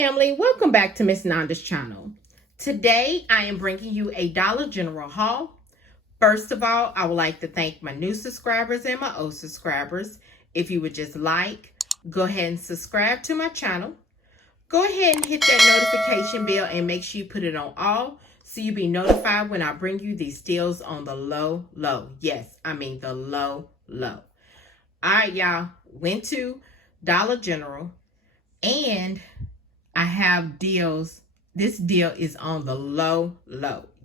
family, welcome back to Miss Nanda's channel. Today I am bringing you a Dollar General haul. First of all, I would like to thank my new subscribers and my old subscribers. If you would just go ahead and subscribe to my channel. Go ahead and hit that notification bell and make sure you put it on all so you'll be notified when I bring you these deals on the low. Yes, I mean the low. All right, y'all, went to Dollar General and I have deals. This deal is on the low.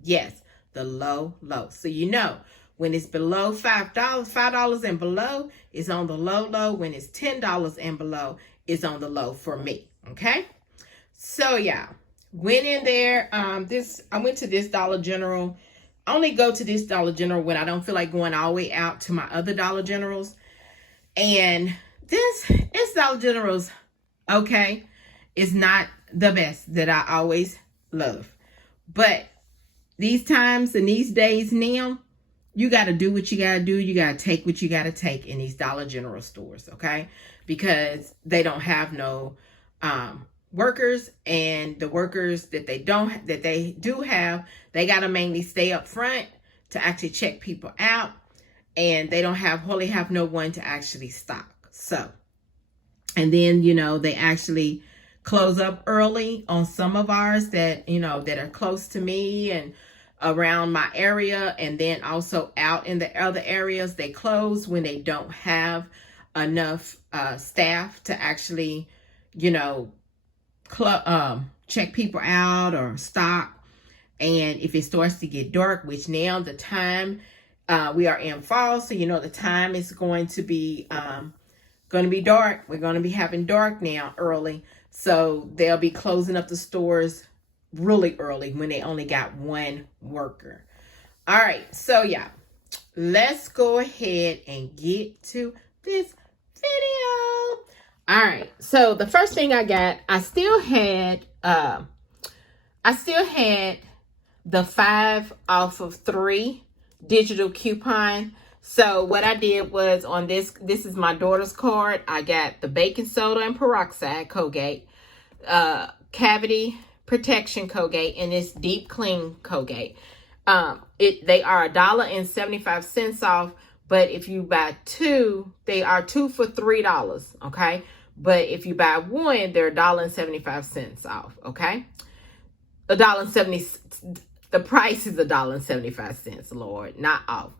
Yes, the low. So you know, when it's below $5 and below, it's on the low. When it's $10 and below, it's on the low for me. Okay. So yeah, went in there. I went to this Dollar General. I only go to this Dollar General when I don't feel like going all the way out to my other Dollar Generals. And this Dollar General's okay. It's not the best that I always love. But these times and these days now, you got to do what you got to do. You got to take what you got to take in these Dollar General stores, okay? Because they don't have no workers, and the workers that they do have, they got to mainly stay up front to actually check people out, and they don't hardly have no one to actually stock. So, and then, you know, they actually close up early on some of ours that, you know, that are close to me and around my area. And then also out in the other areas, they close when they don't have enough staff to actually, you know, check people out or stock. And if it starts to get dark, which now the time, we are in fall, so you know the time is going to be dark. We're going to be having dark now early. So they'll be closing up the stores really early when they only got one worker. All right. So yeah, let's go ahead and get to this video. All right. So the first thing I got, I still had the 5 off of 3 digital coupon. So what I did was on this is my daughter's card. I got the baking soda and peroxide Colgate, cavity protection Colgate, and this deep clean Colgate. They are $1.75 off, but if you buy 2, they are 2 for $3. Okay, but if you buy 1, they're $1.75 off. Okay, $1.70. The price is $1.75, Lord, not off.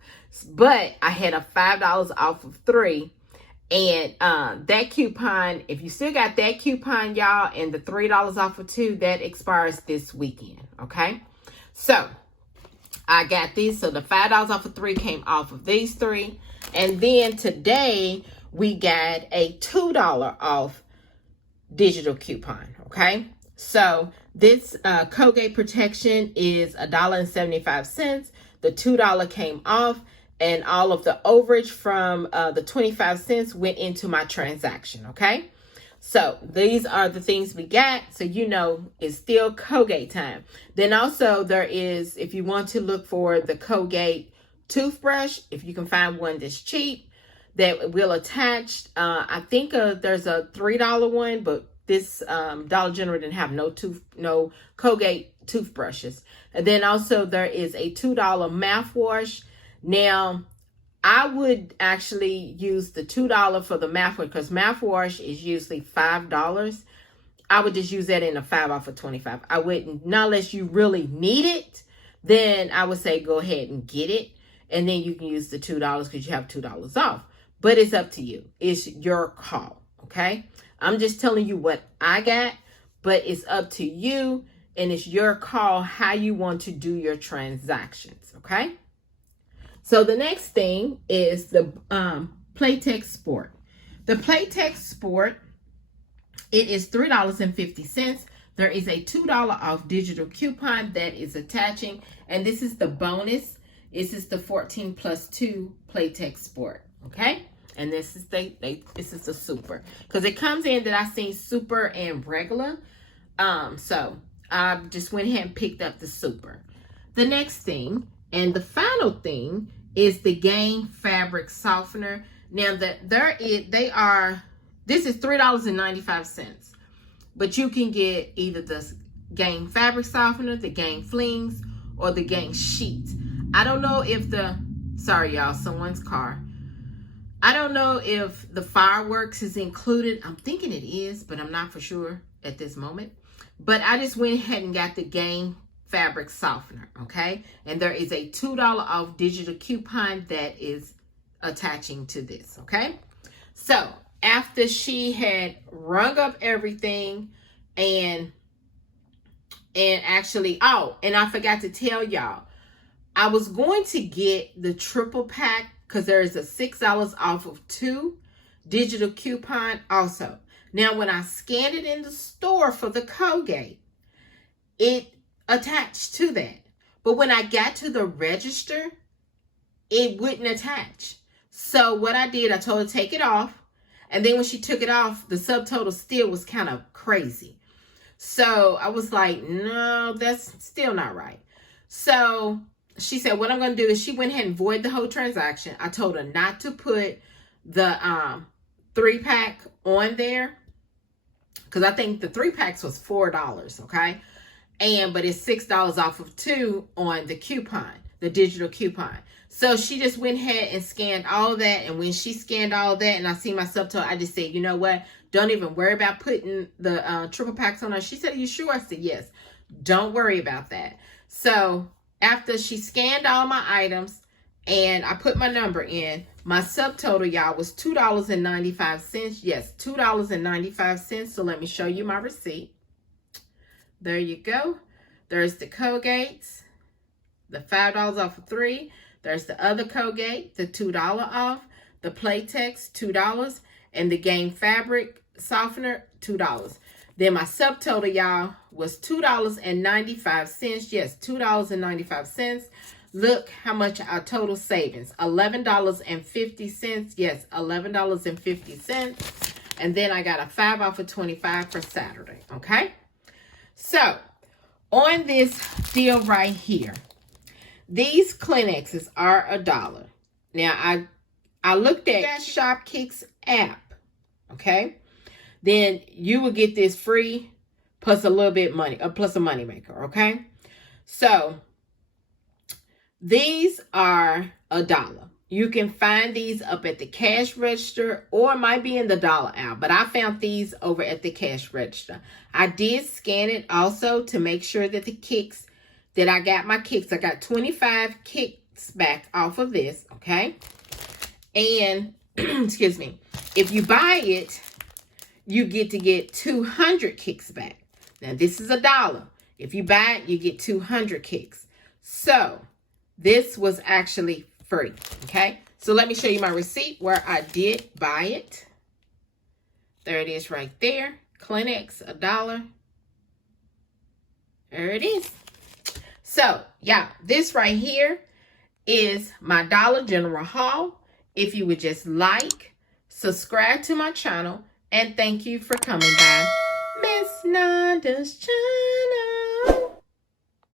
But I had a $5 off of 3. And that coupon, if you still got that coupon, y'all, and the $3 off of 2, that expires this weekend. Okay. So I got these. So the $5 off of 3 came off of these 3. And then today we got a $2 off digital coupon. Okay. So this Colgate protection is $1.75. The $2 came off, and all of the overage from the 25 cents went into my transaction. Okay. So these are the things we got. So, you know, it's still Colgate time. Then also there is, if you want to look for the Colgate toothbrush, if you can find one that's cheap, that will attach. I think there's a $3 one, but this Dollar General didn't have no Colgate toothbrushes. And then also there is a $2 mouthwash. Now, I would actually use the $2 for the mouthwash because mouthwash is usually $5. I would just use that in a 5 off of 25. I wouldn't, not unless you really need it, then I would say go ahead and get it. And then you can use the $2 because you have $2 off. But it's up to you. It's your call. Okay. I'm just telling you what I got, but it's up to you, and it's your call how you want to do your transactions, okay? So the next thing is the Playtex Sport. The Playtex Sport, it is $3.50. There is a $2 off digital coupon that is attaching, and this is the bonus. This is the 14+2 Playtex Sport, okay? And this is the super, because it comes in that I seen super and regular. So I just went ahead and picked up the super. The next thing and the final thing is the Gain Fabric Softener. Now this is $3.95. But you can get either the Gang Fabric Softener, the Gang Flings, or the Gang Sheets. I don't know if sorry y'all, someone's car. I don't know if the Fireworks is included. I'm thinking it is, but I'm not for sure at this moment. But I just went ahead and got the Gang Fabric Softener, okay? And there is a $2 off digital coupon that is attaching to this, okay? So after she had rung up everything and actually, oh, and I forgot to tell y'all, I was going to get the triple pack because there is a $6 off of 2 digital coupon also. Now, when I scanned it in the store for the Colgate, it attached to that. But when I got to the register, it wouldn't attach. So what I did, I told her to take it off. And then when she took it off, the subtotal still was kind of crazy. So I was like, no, that's still not right. So she said, what I'm going to do is she went ahead and voided the whole transaction. I told her not to put the 3-pack on there, because I think the 3-packs was $4, okay? But it's $6 off of 2 on the coupon, the digital coupon. So she just went ahead and scanned all that. And when she scanned all that and I see my subtotal, I just said, you know what? Don't even worry about putting the triple packs on her. She said, are you sure? I said, yes. Don't worry about that. So after she scanned all my items and I put my number in, my subtotal, y'all, was $2.95. Yes, $2.95. So let me show you my receipt. There you go. There's the Colgates, the $5 off of 3. There's the other Colgate, the $2 off, the Playtex, $2, and the Gang Fabric Softener, $2. Then my subtotal, y'all, was $2.95. Yes, $2.95. Look how much our total savings, $11.50. Yes, $11.50. And then I got a 5 off of 25 for Saturday, okay? So, on this deal right here, these Kleenexes are $1. Now, I looked at Shopkick's app, okay? Then you will get this free plus a little bit money, plus a money maker, okay? So, these are $1. You can find these up at the cash register or it might be in the dollar aisle, but I found these over at the cash register. I did scan it also to make sure that the kicks, that I got my kicks. I got 25 kicks back off of this, okay? And, excuse me, if you buy it, you get to get 200 kicks back. Now, this is $1. If you buy it, you get 200 kicks. So, this was actually free, okay? So, let me show you my receipt where I did buy it. There it is right there. Kleenex, $1. There it is. So, yeah, this right here is my Dollar General haul. If you would just like, subscribe to my channel, and thank you for coming by Miss Nanda's channel.